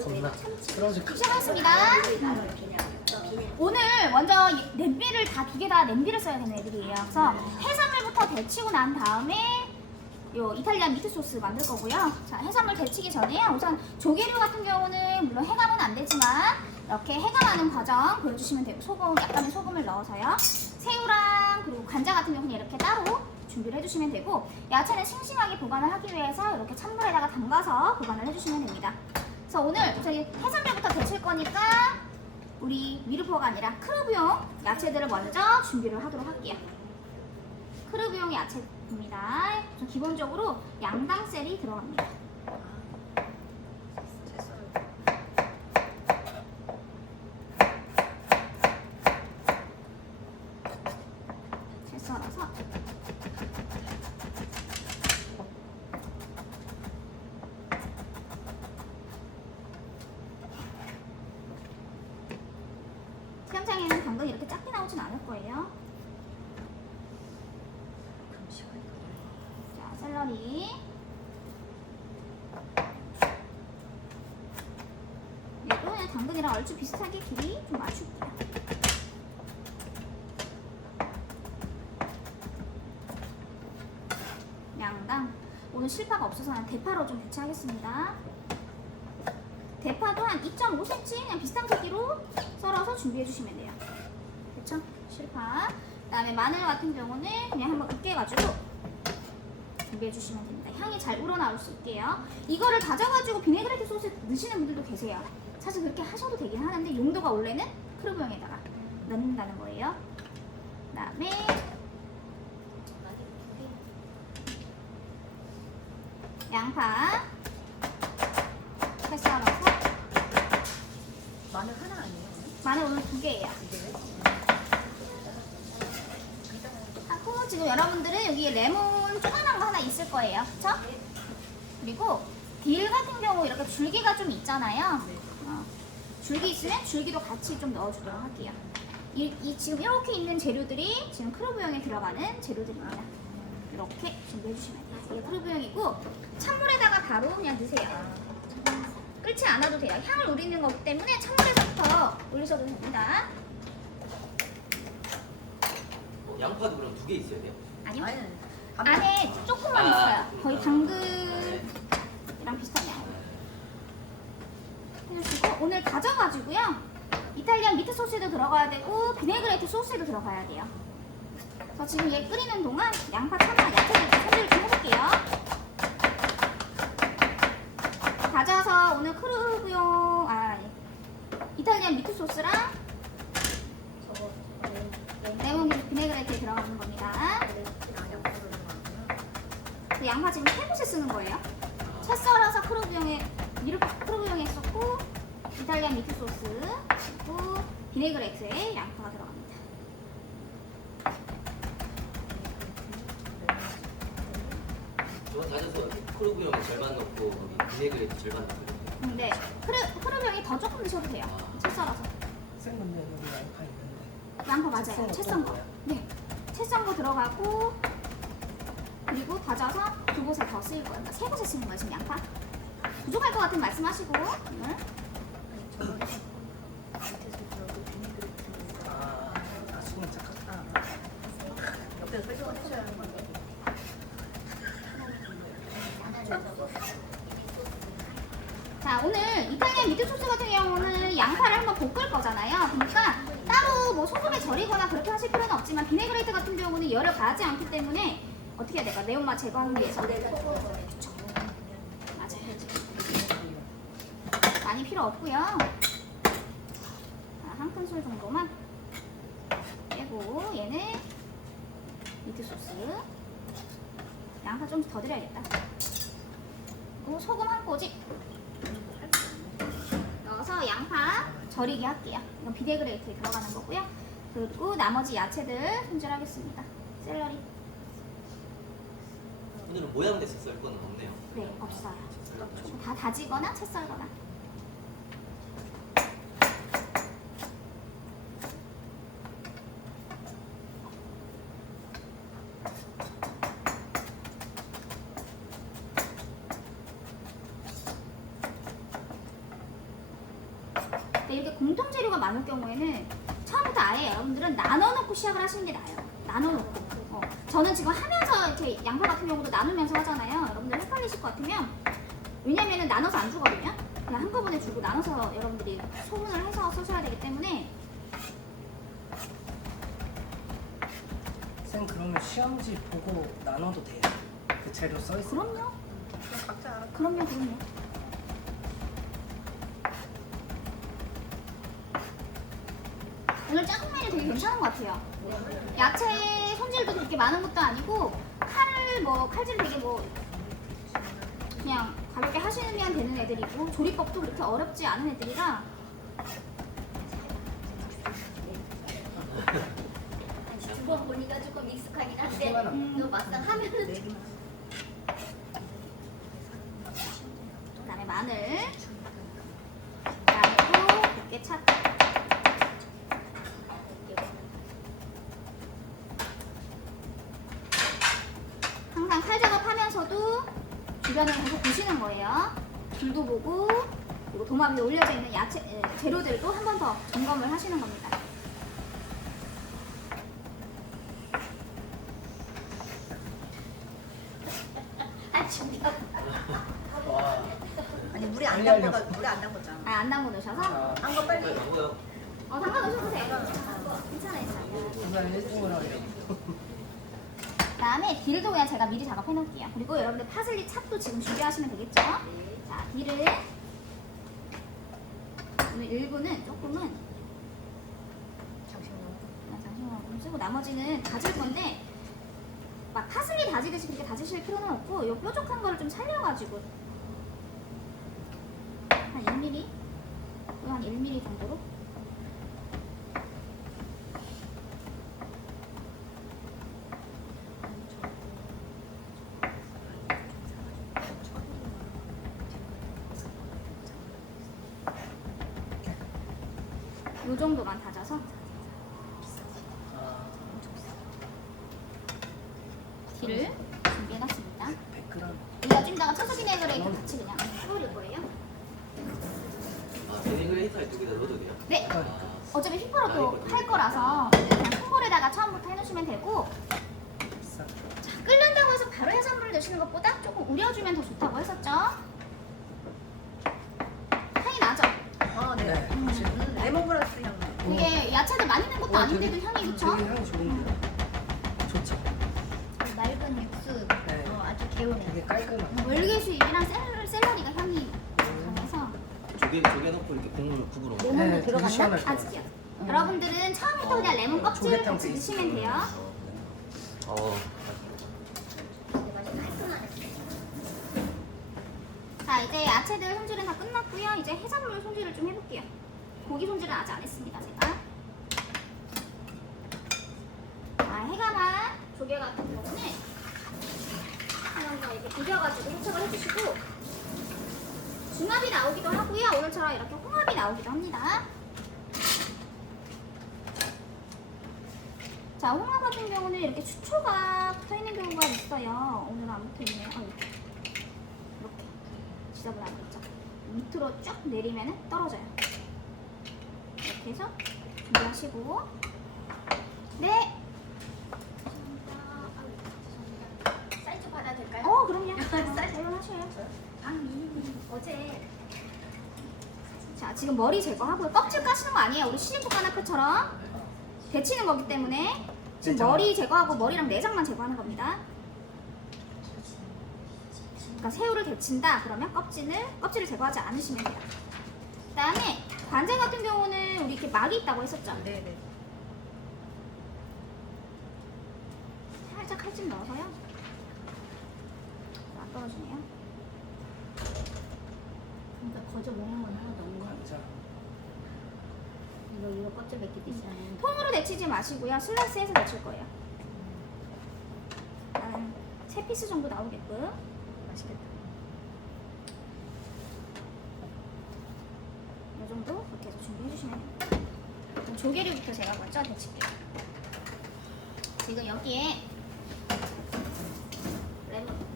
시작하겠습니다. 오늘 먼저 냄비를 두 개 다 냄비를 써야 되는 애들이에요. 그래서 해산물부터 데치고 난 다음에 요 이탈리안 미트 소스 만들 거고요. 자, 해산물 데치기 전에 우선 조개류 같은 경우는 물론 해감은 안 되지만 이렇게 해감하는 과정 보여주시면 되고, 약간의 소금을 넣어서요. 새우랑 그리고 관자 같은 경우는 이렇게 따로 준비를 해주시면 되고, 야채는 싱싱하게 보관을 하기 위해서 이렇게 찬물에다가 담가서 보관을 해주시면 됩니다. 그래서 오늘 저희 해산물부터 데칠 거니까 우리 미르포가 아니라 크루브용 야채들을 먼저 준비를 하도록 할게요. 크루브용 야채입니다. 기본적으로 양당 셀이 들어갑니다. 채 썰어서 시험장에는 당근이 이렇게 작게 나오진 않을 거예요. 자, 샐러리. 얘도 그냥 당근이랑 얼추 비슷하게 길이 좀 맞출게요. 양당. 오늘 실파가 없어서 한 대파로 좀 교체하겠습니다. 대파도 한 2.5cm 그냥 비슷한 크기로 썰어서 준비해 주시면 돼요. 그쵸? 실파. 그 다음에 마늘 같은 경우는 그냥 한번 으깨가지고 준비해 주시면 됩니다. 향이 잘 우러나올 수 있게요. 이거를 다져가지고 비네그레트 소스에 넣으시는 분들도 계세요. 사실 그렇게 하셔도 되긴 하는데 용도가 원래는 크루브용에다가 넣는다는 거예요. 그 다음에 양파 채 썰어서. 마늘 하나 아니에요? 마늘 오늘 2개예요. 하고 지금 여러분들은 여기 레몬 조그만한 거 하나 있을 거예요. 그쵸? 그리고 딜 같은 경우 이렇게 줄기가 좀 있잖아요. 줄기 있으면 줄기도 같이 좀 넣어주도록 할게요. 지금 이렇게 있는 재료들이 지금 크루브용에 들어가는 재료들입니다. 이렇게 준비해 주시면 돼요. 이게 크루브용이고 찬물에다가 바로 그냥 넣으세요. 끓지 않아도 돼요. 향을 우리는 거기 때문에 찬물에서부터 올리셔도 됩니다. 양파도 그럼 2개 있어야 돼요? 아니요. 아니, 안에 조금만 있어요. 거의 당근이랑 비슷한 양. 해주시고 오늘 다져가지고요. 이탈리안 미트 소스에도 들어가야 되고 비네그레트 소스에도 들어가야 돼요. 그래서 지금 얘 끓이는 동안 양파, 참나, 야채들 손질을 좀 해볼게요. 다져서 오늘 크루브용 이탈리안 미트 소스랑 레몬 비네그레트에 들어가는 겁니다. 그 양파 지금 3곳에 쓰는 거예요. 채 썰어서 크루브용에 썼고, 이탈리안 미트 소스 그리고 비네그레트에 양파가 들어갑니다. 저거 다져서 크루브용에 절반 넣고 비네그레트 절반 넣고. 네, 크루브용이 더 조금 드셔도 돼요. 채 썰어서. 생건데 여기 양파 있는데. 양파 맞아요. 채 썬 거. 네, 채 썬 거 들어가고, 그리고 다져서 2곳에 더 쓰일 거예요. 그러니까 3곳에 쓰는 거예요, 지금 양파. 부족할 것 같으면 말씀하시고. 오늘. 수건 착각다. 옆에 설정을 해줘야 하는 건데. 자, 오늘 이탈리안 미트 소스 같은 경우는 양파를 한번 볶을 거잖아요. 그러니까 따로 뭐 소금에 절이거나 그렇게 하실 필요는 없지만 비네그레이트 같은 경우는 열을 가하지 않기 때문에 어떻게 해야 될까? 매운맛 제거하기 위해서. 그쵸. 맞아요. 많이 필요 없고요. 한 큰술 정도만 빼고, 얘는 미트 소스. 양파 좀 더 드려야겠다. 그리고 소금 한 꼬집 넣어서 양파 절이게 할게요. 이건 비네그레이트에 들어가는 거고요. 그리고 나머지 야채들 손질하겠습니다. 샐러리. 오늘은 모양 내서 썰 거는 없네요. 네, 없어요. 다 다지거나 채 썰거나. 근데 이렇게 공통 재료가 많을 경우에는 처음부터 아예 여러분들은 나눠놓고 시작을 하시는 게 나아요. 나눠놓고. 저는 지금 하면서 이렇게 양파 같은 경우도 나누면서 하잖아요. 여러분들 헷갈리실 것 같으면 왜냐면은 나눠서 안 주거든요. 그냥 한꺼번에 주고 나눠서 여러분들이 소분을 해서 쓰셔야 되기 때문에. 쌤 그러면 시험지 보고 나눠도 돼요? 그 재료 써있어? 그럼요. 그냥 각자 알아. 그럼요. 오늘 짜장면이 되게 괜찮은 것 같아요. 야채 손질도 그렇게 많은 것도 아니고 칼질 되게 그냥 가볍게 하시면 되는 애들이고 조리법도 그렇게 어렵지 않은 애들이라 두 번 보니까 조금 익숙하긴 한데 하나만. 너 막상 하면은 네 개만. 그다음에 마늘 그다음에 또 곱게 차 항상 칼 작업하면서도 주변을 계속 보시는 거예요. 불도 보고 그리고 도마 위에 올려져 있는 재료들도 한 번 더 점검을 하시는 겁니다. 아 준비하고 와. 아니 물이 안 빨리 담궈가 알려줘. 물에 안 담궜잖아. 안 담궈 놓으셔서 아, 한 거 빨리. 빨리 나고요. 담가 놓으셔도 돼요. 괜찮아요. 정말 1등을 하려고. 그다음에 딜도 그냥 제가 미리 작업해 놓을게요. 그리고 여러분들 파슬리 찹도 지금 준비하시면 되겠죠? 자, 딜을 오늘 일부는 조금은 잠시만 쓰고 나머지는 다질 건데 막 파슬리 다지듯이 그렇게 다지실 필요는 없고 요 뾰족한 거를 좀 살려가지고 한 1mm? 한 1mm 정도로 요 정도만 다져서 아, 딜을 준비해놨습니다. 100g. 이거 좀 이따가 쳐서 비네거에 이렇게 같이 그냥 뿌릴 거예요. 아, 비네글 헤이터 여기다 넣어도 돼요? 네. 아, 어차피 휘파로도 할 거라서 그냥 큰 볼에다가 처음부터 해놓으시면 되고 비싸. 자, 끓는다고 해서 바로 해산물을 넣으시는 것보다 조금 우려주면 더 좋다고 했었죠? 향이 나죠? 네. 네. 레몬그라스 향. 이게 야채들 많이 넣은 것도 아닌데도 향이 좋죠? 되게 향이 좋은데요? 좋죠. 맑은 육수 네. 아주 개운해. 되게 깔끔한. 월계수잎이랑 샐러리가 향이 강해서 조개 넣고 이렇게 국물을 국으로 먹어요. 레몬이 되게 들어갔나? 시원할 거예요. 아직이요. 여러분들은 처음부터 그냥 레몬 껍질 조개탕 같이 베이스. 넣으시면 돼요. 어, 자, 이제 야채들 손질은 다 끝났고요. 이제 해산물 손질을 좀 해볼게요. 고기 손질은 아직 안 했습니다, 제가. 자, 해감한 조개 같은 경우는 한번 이렇게 비벼가지고 세척을 해주시고 중합이 나오기도 하고요. 오늘처럼 이렇게 홍합이 나오기도 합니다. 자, 홍합 같은 경우는 이렇게 추초가 붙어있는 경우가 있어요. 오늘은 안 붙어있네요. 이렇게 지저분한 거 있죠? 밑으로 쭉 내리면 떨어져요. 이렇게 해서 준비하시고 네! 쌀 좀 받아도 될까요? 그럼요. 사용하셔요. 어제 자, 지금 머리 제거하고요. 껍질 까시는 거 아니에요. 우리 시림프 까나페처럼 데치는 거기 때문에 지금 내장. 머리 제거하고 머리랑 내장만 제거하는 겁니다. 그러니까 새우를 데친다 그러면 껍질을 제거하지 않으시면 돼요. 그다음에 관제 같은 경우는 우리 이렇게 막이 있다고 했었죠. 네네. 살짝 칼집 넣어서요. 안 떨어지네요. 그러니까 거저 먹는 건 하나도 없는 거야. 감자. 이거 껍질 벗기듯이 하는. 통으로 데치지 마시고요. 슬라이스해서 데칠 거예요. 한 3피스 정도 나오게끔. 맛있겠다. 이 정도 그렇게 해서 준비해 주시면 됩니다. 그럼 조개류부터 제가 먼저 데칠게요. 지금 여기에 레몬.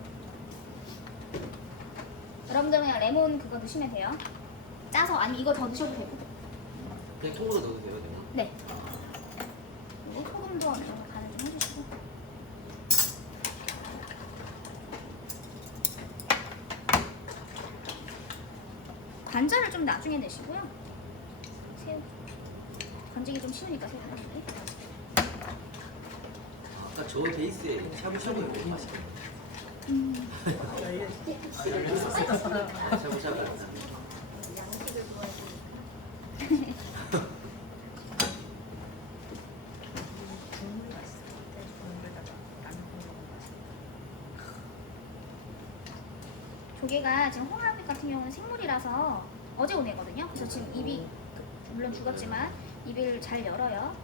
여러분들은 그냥 레몬 그거 넣으시면 돼요. 짜서 아니면 이거 더 넣으셔도 되고. 그냥 통으로 넣어도 돼요, 내가? 네. 그리고 소금도 어느 정도 간을 좀 해주시고. 관절을 좀 나중에 내시고요. 새우. 건지기 좀 쉬우니까 새우 넣는데. 아까 저 베이스에 샤브샤브 너무 맛있겠네. 샤브샤브. 양식을 좋아해서 국물이 맛있어. 국물에다가 라면 국물 맛있어. 조개가 지금 홍합 같은 경우는 생물이라서 어제 오내거든요. 그래서 지금 입이 물론 죽었지만 입을 잘 열어요.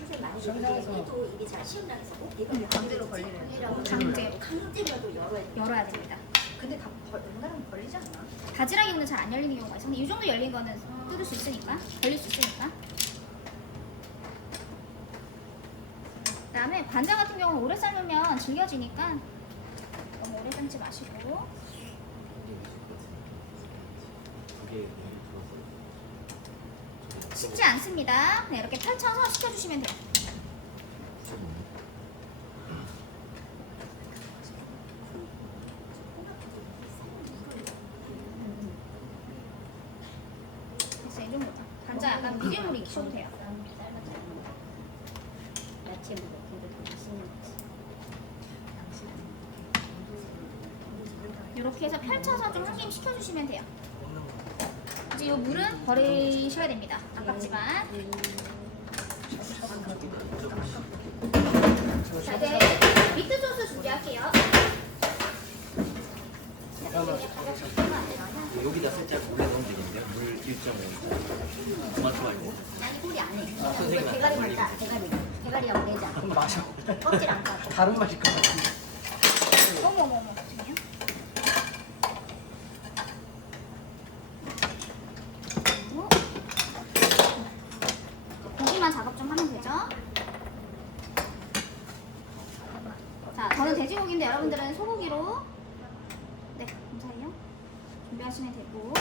사실 많이 해도 입이 잘 시원하게 해서 이걸 강제로 걸리네요. 강제로도 열어야 됩니다. 근데 다 웬만하면 걸리지 않나? 바지락이 오늘 잘 안 열리는 경우가 있어. 근데 이 정도 열린 거는 뜯을 수 있으니까, 걸릴 수 있으니까. 그다음에 관자 같은 경우는 오래 삶으면 질겨지니까 너무 오래 삶지 마시고. 그게 식지 않습니다. 네, 이렇게 펼쳐서 식혀주시면 돼요. 됐어요, 이 정도다. 관자 약간 미디움으로 익혀도 돼요. 야채 먹어. 근데 더 맛있는 거지. 이렇게 해서 펼쳐서 좀 한 김 식혀주시면 돼요. 이제 이 물은 버리셔야 됩니다. 아깝지만. 자, 이제 미트 소스 준비할게요. 여기다 살짝 물에 넣으면 되겠는데요? 물 1.5. 토마토 말고. 아니 뿌리 안 해. 선생님 안 대가리 걸리게. 맞다. 대가리하고 내장. 그럼 마셔. 껍질 안 까고. 다른 맛일 것 같은데. 어머머머, 죄송해요. 그리고 고기만 작업 좀 하면 되죠. 자, 저는 돼지고기인데 여러분들은 소고기로 네, 감사해요. 준비하시면 되고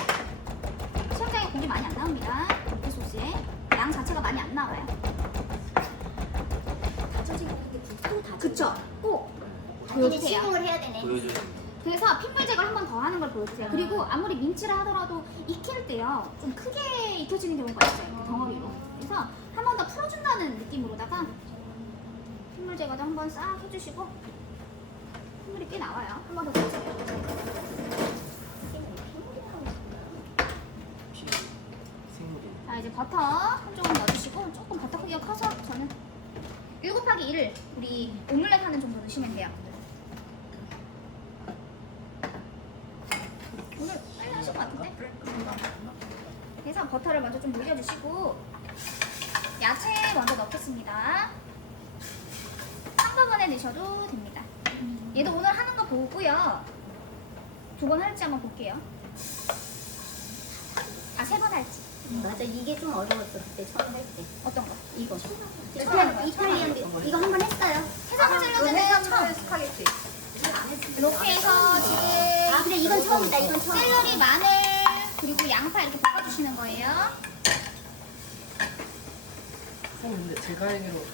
수영장에 고기 많이 안 나옵니다. 미트 소스에 양 자체가 많이 안 나와요. 다져진 고기 국도 다. 그쵸? 꼭 보여주세요. 보여주세요. 시공을 해야 되네. 보여줘요. 그래서 핏물 제거를 한 번 더 하는 걸 보여주세요. 그리고 아무리 민치를 하더라도 익힐 때요 좀 크게 익혀지는 경우가 있어요. 그 덩어리로. 그래서 한 번 더 풀어준다는 느낌으로다가 핏물 제거도 한 번 싹 해주시고 핏물이 꽤 나와요. 한 번 더 넣어주세요. 생물이. 자, 이제 버터 한 조금 넣어주시고 조금 버터 크기가 커서 저는 1 곱하기 1을 우리 오믈렛 하는 정도 넣으시면 돼요. 오늘 빨리 하실 것 같은데? 그래서 버터를 먼저 좀 녹여주시고 야채 먼저 넣겠습니다. 한꺼번에 넣으셔도 됩니다. 얘도 오늘 하는 거 보고요. 2번 할지 한번 볼게요. 아, 3번 할지. 맞아, 이게 좀 어려웠어 그때 처음 할 때. 어떤 거? 이거. 처음 하는 거야? 이탈리안 이거 한 번 했어요. 해산물 샐러드는 처음. 스파게티. 이렇게 해서 지금 아 그래 이건 처음이다. 이건 처음. 샐러리, 마늘, 그리고 양파 이렇게 볶아주시는 거예요. 선생님 근데 제가 알기로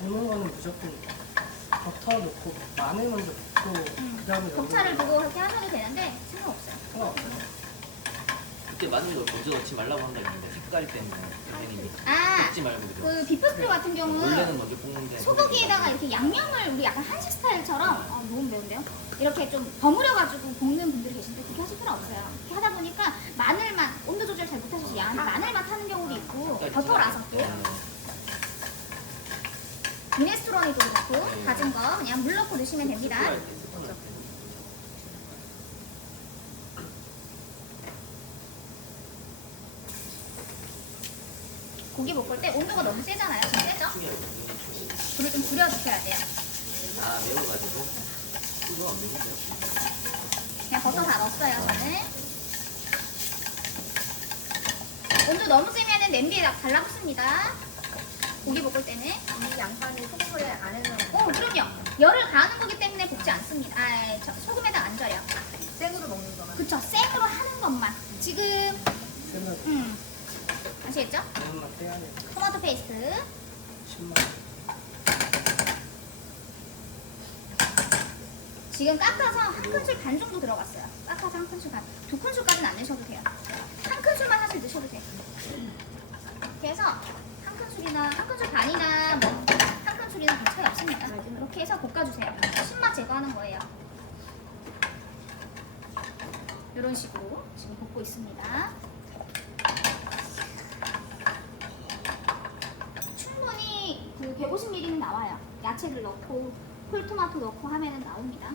볶는 거는 무조건 버터 넣고 마늘 먼저 볶고 그다음에 격차를 보고 그렇게 하셔도 되는데 상관없어요. 상관없어요. 그때 마늘 걸 먼저 넣지 말라고 한 거 있는데 색깔 때문에 선생님이 아, 넣지 말고 그죠? 그 비프스프 같은 원래는 경우는 먼저 볶는데 소고기에다가 이렇게 양념을 우리 약간 한식 스타일처럼 너무 매운데요? 이렇게 좀 버무려가지고 볶는 분들이 계신데 그렇게 하실 필요 없어요. 이렇게 하다 보니까 마늘만 온도 조절 잘 못하셔서 마늘만 타는 경우도 있고 버터라서 또 미네스트로네도 그렇고 다진 거 그냥 물 넣고 넣으시면 됩니다. 고기 볶을 때 온도가 너무 세잖아요. 좀 세죠? 불을 좀 줄여주셔야 돼요. 아 매워가지고 그거 안 매운데. 그냥 버터 다 넣었어요, 저는. 온도 너무 세면은 냄비에 달라붙습니다. 고기 볶을 때는. 이 양파는 소금물에 안에는 그럼요. 열을 가하는 거기 때문에 볶지 않습니다. 소금에다 안 절여. 생으로 먹는 거만. 그쵸, 생으로 하는 것만. 지금 쌤은 아시겠죠? 매운맛 떼야 돼. 토마토 페이스트. 10만 원. 지금 깎아서 한 큰술 반 정도 들어갔어요. 깎아서 한 큰술 반. 2큰술까지는 안 넣으셔도 돼요. 한 큰술만 사실 넣으셔도 돼요. 그래서 한 큰술 반이나 뭐 한 큰술이나 별 차이 없습니다. 이렇게 해서 볶아주세요. 신맛 제거하는 거예요. 이런 식으로 지금 볶고 있습니다. 충분히 그 150ml는 나와요. 야채를 넣고 홀토마토 넣고 하면은 나옵니다.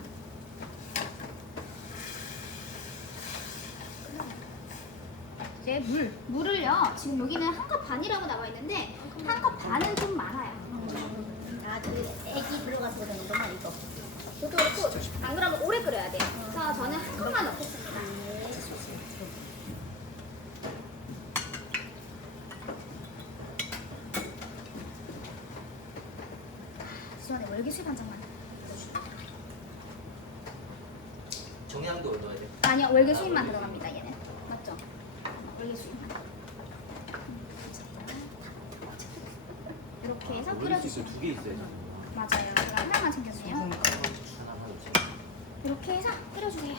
이제 물을요. 지금 여기는 한 컵 반이라고 나와 있는데 한 컵 반은 좀 많아요. 그 애기 들어가서 그러는구나 이거. 저도 그렇고 안 그러면 오래 끓여야 돼요. 그래서 저는 한 컵만 넣겠습니다. 시원해. 월계수잎 한 장만. 정량도 넣어야 돼. 아니요, 월계수잎만 들어갑니다. 얘는 맞죠? 월계수잎만. 이렇게 해서 올릴 수 끓여주세요. 있어. 2개 있어요. 맞아요. 제가 하나만 챙겼네요. 하나 하나. 이렇게 해서 끓여주세요.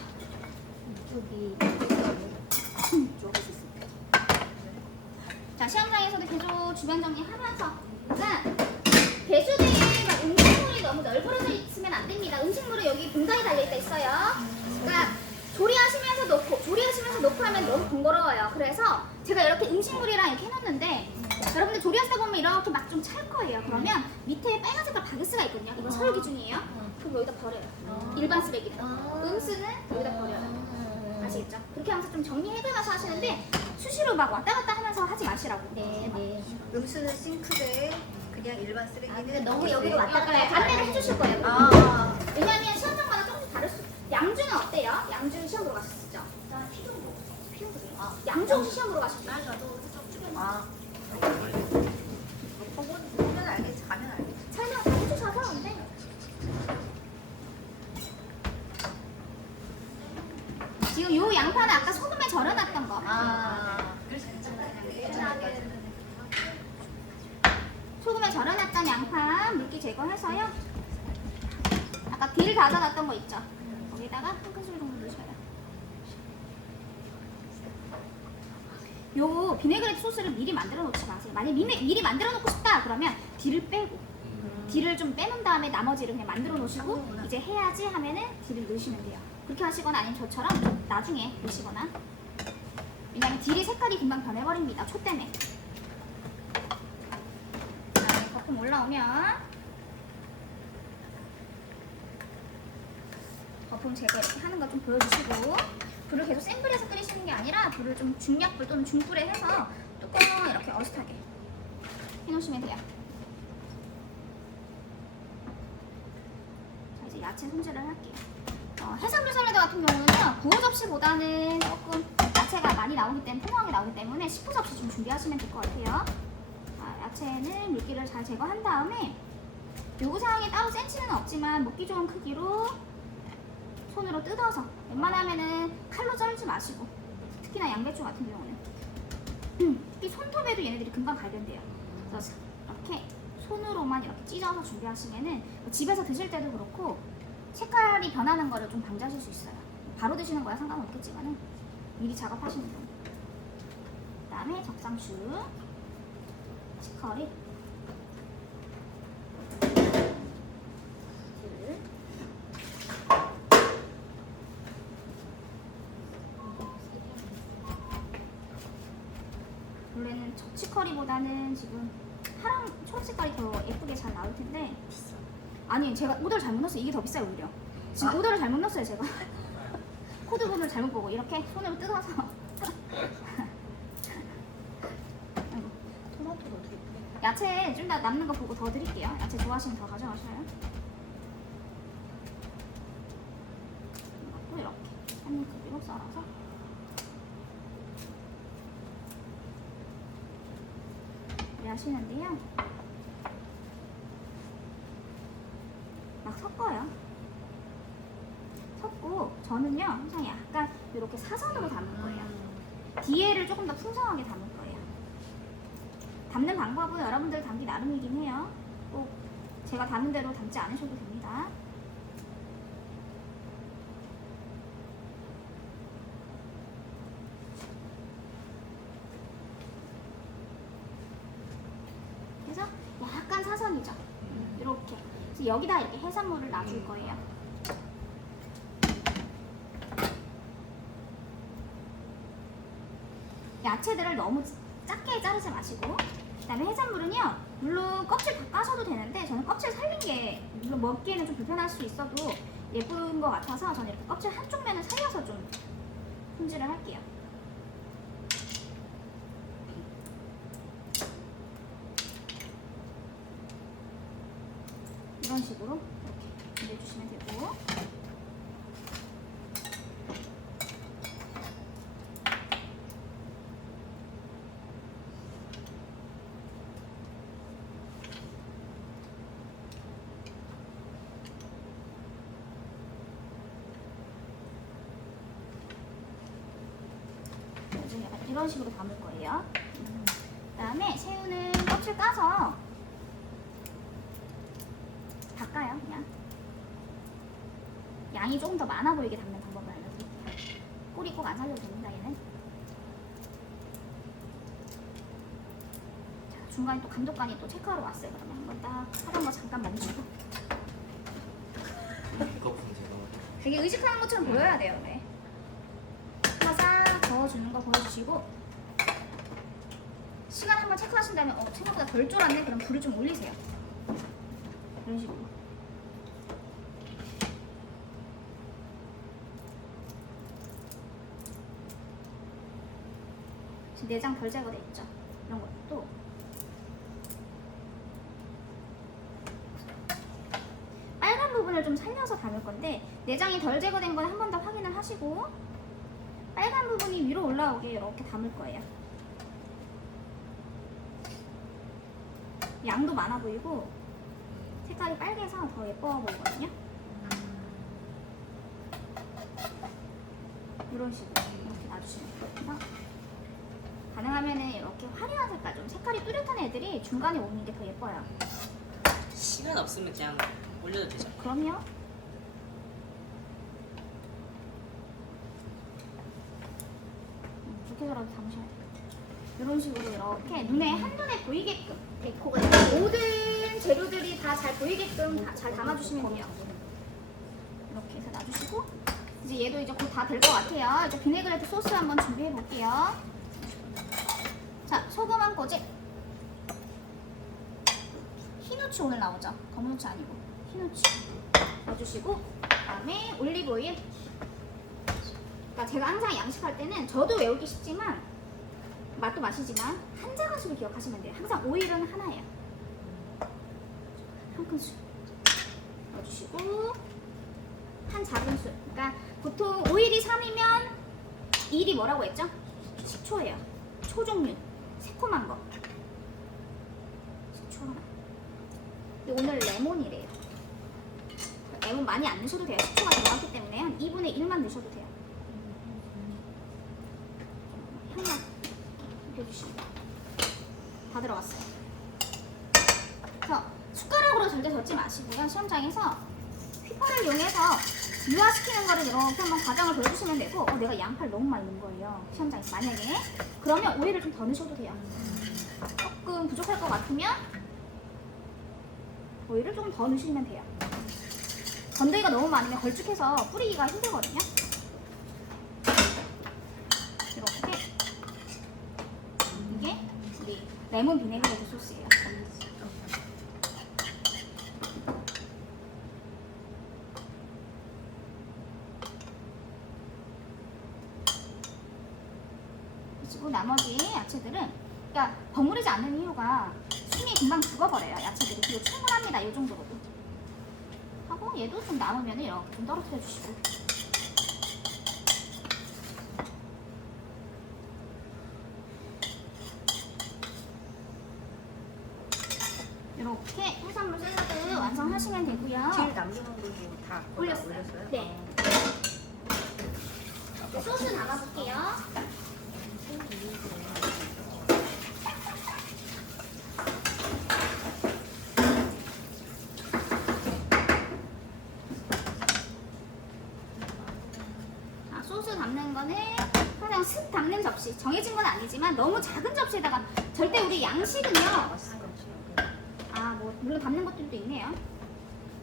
저기 자, 시험장에서도 계속 주변 정리하면서, 그러니까 배수대에 막 음식물이 너무 널브러져 있으면 안 됩니다. 음식물은 여기 봉다에 달려있다 있어요. 그러니까 조리하시면서 놓고 하면 너무 번거로워요. 그래서 제가 이렇게 음식물이랑 이렇게 해놨는데, 여러분들 조리하시다 보면 이렇게 막 좀 찰 거예요. 그러면 밑에 빨간 색깔 바게스가 있거든요. 이건 서울 기준이에요. 그럼 여기다 버려요. 일반 쓰레기는. 음수는 여기다 버려요. 아시겠죠? 그렇게 하면서 좀 정리해가면서 하시는데 수시로 막 왔다 갔다 하면서 하지 마시라고. 네. 음수는 싱크대에 그냥 일반 쓰레기는 근데 너무 여기로 왔다 갔다 네, 안내를 해주실 거예요. 아. 왜냐면 시험장마다 조금씩 다를 수. 양주는 어때요? 양주 시험 보러 가셨죠? 나 피동부. 양주 혹시 시험 보러 가셨죠? 아. 보면 알겠지. 가면 알겠지. 설명 다 해주셔서 근데 지금 요 양파는 아까 소금에 절여놨던 거. 소금에 절여놨던 양파 물기 제거해서요. 아까 딜 다져놨던 거 있죠? 거기다가 한 큰술 정도 넣으셔요. 요 비네그레트 소스를 미리 만들어 놓지 마세요. 만약 미리 만들어 놓고 싶다 그러면 딜을 빼고 딜을 좀 빼놓은 다음에 나머지를 그냥 만들어 놓으시고 이제 해야지 하면은 딜을 넣으시면 돼요. 그렇게 하시거나 아니면 저처럼 좀 나중에 넣으시거나. 왜냐면 딜이 색깔이 금방 변해버립니다. 초 때문에. 자, 거품 올라오면 거품 제거 이렇게 하는 거 좀 보여주시고, 불을 계속 센 불에서 끓이시는 게 아니라 불을 좀 중약불 또는 중불에 해서 뚜껑을 이렇게 어슷하게 해놓으시면 돼요. 자, 이제 야채 손질을 할게요. 해산물 샐러드 같은 경우는요, 구워 접시보다는 조금 야채가 많이 나오기 때문에 풍성하게 나오기 때문에 10호 접시 좀 준비하시면 될 것 같아요. 자, 야채는 물기를 잘 제거한 다음에 요구사항에 따로 센치는 없지만 먹기 좋은 크기로 손으로 뜯어서, 웬만하면은 칼로 썰지 마시고, 특히나 양배추 같은 경우는 특히 손톱에도 얘네들이 금방 갈변돼요. 그래서 이렇게 손으로만 이렇게 찢어서 준비하시면은 집에서 드실 때도 그렇고 색깔이 변하는 거를 좀 방지하실 수 있어요. 바로 드시는 거야 상관없겠지만은 미리 작업하시는 분. 그다음에 적상추, 치커리, 원래는 치커리보다는 지금 파랑 초록 색깔이 더 예쁘게 잘 나올 텐데, 아니 제가 오더를 잘못 넣었어요. 이게 더 비싸요 오히려. 지금 오더를 잘못 넣었어요 제가. 코드분을 잘못 보고 이렇게 손으로 뜯어서. 아이고, 토마토도 어떻게? 야채 좀 더 남는 거 보고 더 드릴게요. 야채 좋아하시면 더 가져가셔요. 이것도 이렇게 한 입 크기로 썰어서. 하시는데요. 섞어요. 섞고 저는요 항상 약간 이렇게 사선으로 담을 거예요. 뒤에를 조금 더 풍성하게 담을 거예요. 담는 방법은 여러분들 담기 나름이긴 해요. 꼭 제가 담은 대로 담지 않으셔도 됩니다. 그래서 약간 사선이죠. 이렇게. 그래서 여기다 이렇게 해산물을 놔줄 거예요. 야채들을 너무 작게 자르지 마시고, 그다음에 해산물은요 물론 껍질 다 까셔도 되는데 저는 껍질 살린 게 물론 먹기에는 좀 불편할 수 있어도 예쁜 것 같아서 저는 이렇게 껍질 한쪽 면을 살려서 좀 손질을 할게요. 이런 식으로 이렇게 내주시면 되고, 요즘 약간 이런 식으로 담을 거예요. 그다음에 새우는 껍질 까서 닦아요. 그냥 양이 조금 더 많아 보이게 담는 방법을 알려드릴게요. 꼬리 꼭 안 살려도 됩니다. 얘는. 자, 중간에 또 감독관이 또 체크하러 왔어요. 그러면 한번 딱 하던 거 잠깐 멈추고. 이거품 제가 되게 의식하는 것처럼 보여야 돼요. 네. 살짝 저어주는 거 보여주시고, 시간 한번 체크하신 다음에 생각보다 덜 졸았네? 그럼 불을 좀 올리세요. 이런 식으로. 지금 내장 덜 제거돼 있죠? 이런 것도 빨간 부분을 좀 살려서 담을 건데, 내장이 덜 제거된 건 한 번 더 확인을 하시고 빨간 부분이 위로 올라오게 이렇게 담을 거예요. 양도 많아 보이고 색깔이 빨개서 더 예뻐 보이거든요. 이런 식으로 이렇게 놔주시면 되고요. 가능하면은 이렇게 화려한 색깔, 좀 색깔이 뚜렷한 애들이 중간에 오는 게 더 예뻐요. 시간 없으면 그냥 올려도 되죠. 그럼요. 이렇게 해서라도 담으셔야 돼요. 이런 식으로 이렇게 눈에 한눈에 보이게끔 데코가 모든 재료들이 다 잘 보이게끔 잘 담아주시면 돼요. 이렇게 해서 놔주시고, 이제 얘도 이제 곧 다 될 것 같아요. 이제 비네그레트 소스 한번 준비해 볼게요. 자, 소금 한 꼬집. 흰후추 오늘 나오죠? 검은 후추 아니고 흰후추 넣어주시고, 그다음에 올리브 오일. 그러니까 제가 항상 양식할 때는 저도 외우기 쉽지만 맛도 맛이지만 한 자가식을 기억하시면 돼요. 항상 오일은 하나예요. 한 큰술 넣어주시고, 한 작은술. 그러니까 보통 오일이 3이면 1이 뭐라고 했죠? 식초예요. 초 종류. 새콤한 거. 식초 하나. 근데 오늘 레몬이래요. 레몬 많이 안 넣으셔도 돼요. 식초가 들어갔기 때문에 한 2분의 1만 넣으셔도 돼요. 향만 해주시면 다 들어갔어요. 그래서 숟가락으로 절대 젓지 마시고요. 시험장에서 휘파를 이용해서 유화시키는 거를 이렇게 한번 과정을 보여주시면 되고, 내가 양파를 너무 많이 넣은 거예요. 시험장에서 만약에. 그러면 오일을 좀 더 넣으셔도 돼요. 조금 부족할 것 같으면 오일을 조금 더 넣으시면 돼요. 건더기가 너무 많으면 걸쭉해서 뿌리기가 힘들거든요. 이렇게. 이게 우리 레몬 비네그레트 소스예요. 그리고 나머지 야채들은, 그러니까 버무리지 않는 이유가 숨이 금방 죽어버려요. 야채들이. 그리고 충분합니다. 이 정도로도 하고, 얘도 좀 남으면 이렇게 좀 떨어뜨려 주시고, 이렇게 해산물 샐러드 완성하시면 되고요. 제일 남겨놓은 거 중에 소스 담는 거는 항상 습 담는 접시. 정해진 건 아니지만 너무 작은 접시에다가 절대 우리 양식은요. 뭐 물론 담는 것들도 있네요.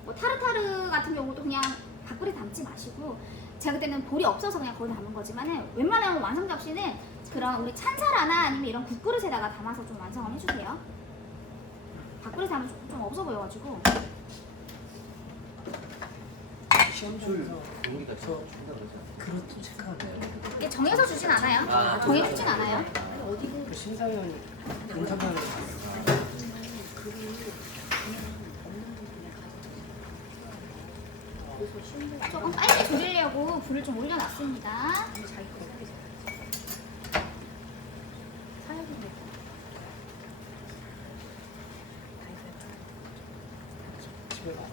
뭐 타르타르 같은 경우도 그냥 밥그릇 담지 마시고 제가 그때는 볼이 없어서 그냥 거기다 담은 거지만은 웬만하면 완성 접시는 그런 우리 찬사라나 아니면 이런 국그릇에다가 담아서 좀 완성을 해주세요. 밥그릇에 하면 좀 없어 보여가지고. 시험줄 여기다 저 준다 그러지 않아요? 그것도 체크하네요. 이게 정해서 주진 않아요. 아, 정해주진 않아요. 그 심사위원이 인터뷰하는 거 조금 빨리 졸이려고 불을 좀 올려놨습니다. 집에 가서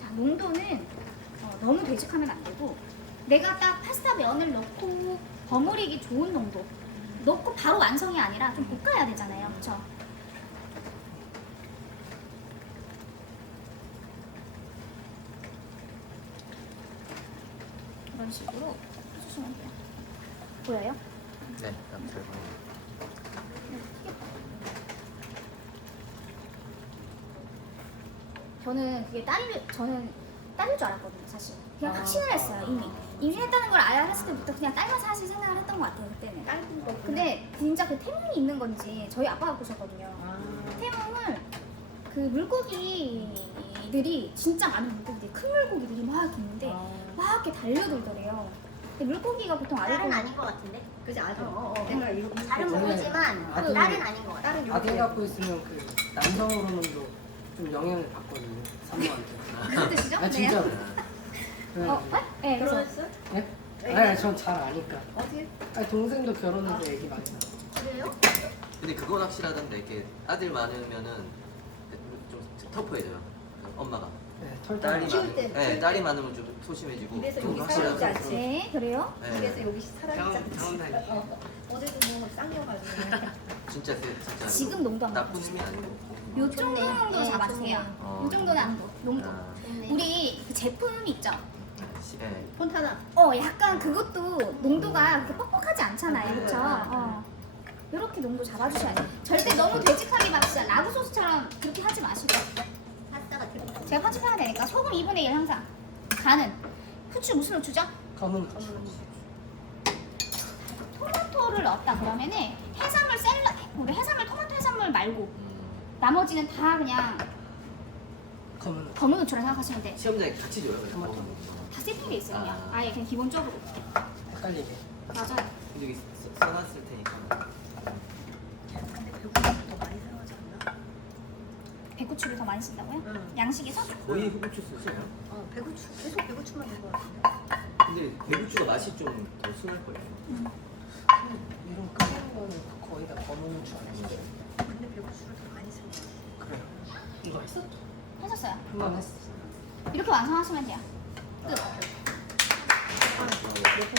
자, 농도는 너무 되직하면 안 되고 내가 딱 파스타 면을 넣고 버무리기 좋은 농도 넣고 바로 완성이 아니라 좀 볶아야 되잖아요. 그쵸? 이런 식으로 해주시면 돼요. 보여요? 네, 그럼 잘 보여요. 저는 딸일 줄 알았거든요, 사실. 그냥 확신을 했어요, 이미. 임신했다는 걸 알았을 때부터 그냥 딸만 사실 생각을 했던 것 같아요, 그때는. 근데 진짜 그 태몽이 있는 건지 저희 아빠가 보셨거든요. 태몽을 그 물고기들이 진짜 많은 물고기들이 큰 물고기들이 막 이렇게 있는데 막 이렇게 달려들더래요. 근데 물고기가 보통 알고 딸은 아닌 것 같은데? 그지 아주. 내가 잘은 모르지만 아들- 딸은 아닌 것 같아. 아들 갖고 있으면 그 남성 호르몬도 좀 영향을 받거든요. 산모한테. 무슨 뜻이죠? 아 진짜로. 네, 그래서 결혼했어? 네? 아니 전 잘 아니까. 어디? 아니 동생도 결혼해서 애기 많이 낳아. 그래요? 근데 그건 확실하던데 이렇게 아들 많으면은 좀 터프해져요. 엄마가. 네, 털 딸이 딸이 키울 때. 네, 딸이 많으면 좀 소심해지고. 입에서 그건 여기 확실하죠. 살아있지 않지? 네, 그래요? 입에서 네, 여기 살아있지 다음 달. 어제도 뭐 쌍여가지고. 진짜 진짜. 지금 농도 안 나쁜 의미 아니고. 요 정도 농도 네, 잡아주세요. 어. 요 정도는 안 돼. 농도. 아, 우리 그 제품 있죠? 네. 폰타나. 약간 그것도 농도가 그렇게 뻑뻑하지 않잖아요. 그쵸? 이렇게 농도 잡아주셔야 돼요. 절대 너무 되직하게 막 진짜 라구 소스처럼 그렇게 하지 마시고. 파스타가 들어가. 제가 편집하면 되니까 소금 2분의 1 항상. 간은. 후추 무슨 후추죠? 검은 토마토를 넣었다 그러면은 우리 해산물 토마토 해산물 말고 나머지는 다 그냥 검은 검은 후추라 생각하시면 돼. 시험장에 같이 줘요. 그냥. 토마토. 다 세팅돼 있어요 그냥. 아. 아예 그냥 기본적으로. 헷갈리게. 맞아요. 근데 여기 써놨을 테니까. 근데 배고프면 더 많이 사용하지 않나? 백후추를 더 많이 쓴다고요? 응. 양식에서? 거의 후추 쓰세요. 배고추 계속 배고추만 된것 같은데. 근데 배구추가 맛이 좀 더 순할 거예요. 이런 끓이는 거는 거의 다 검은 후추 아니에요? 근데 배고추를 더 많이 쓰는 것 같아. 그래요. 이거 했어? 하셨어요. 한번 했어. 이렇게 완성하시면 돼요. 끝. 아, 옆에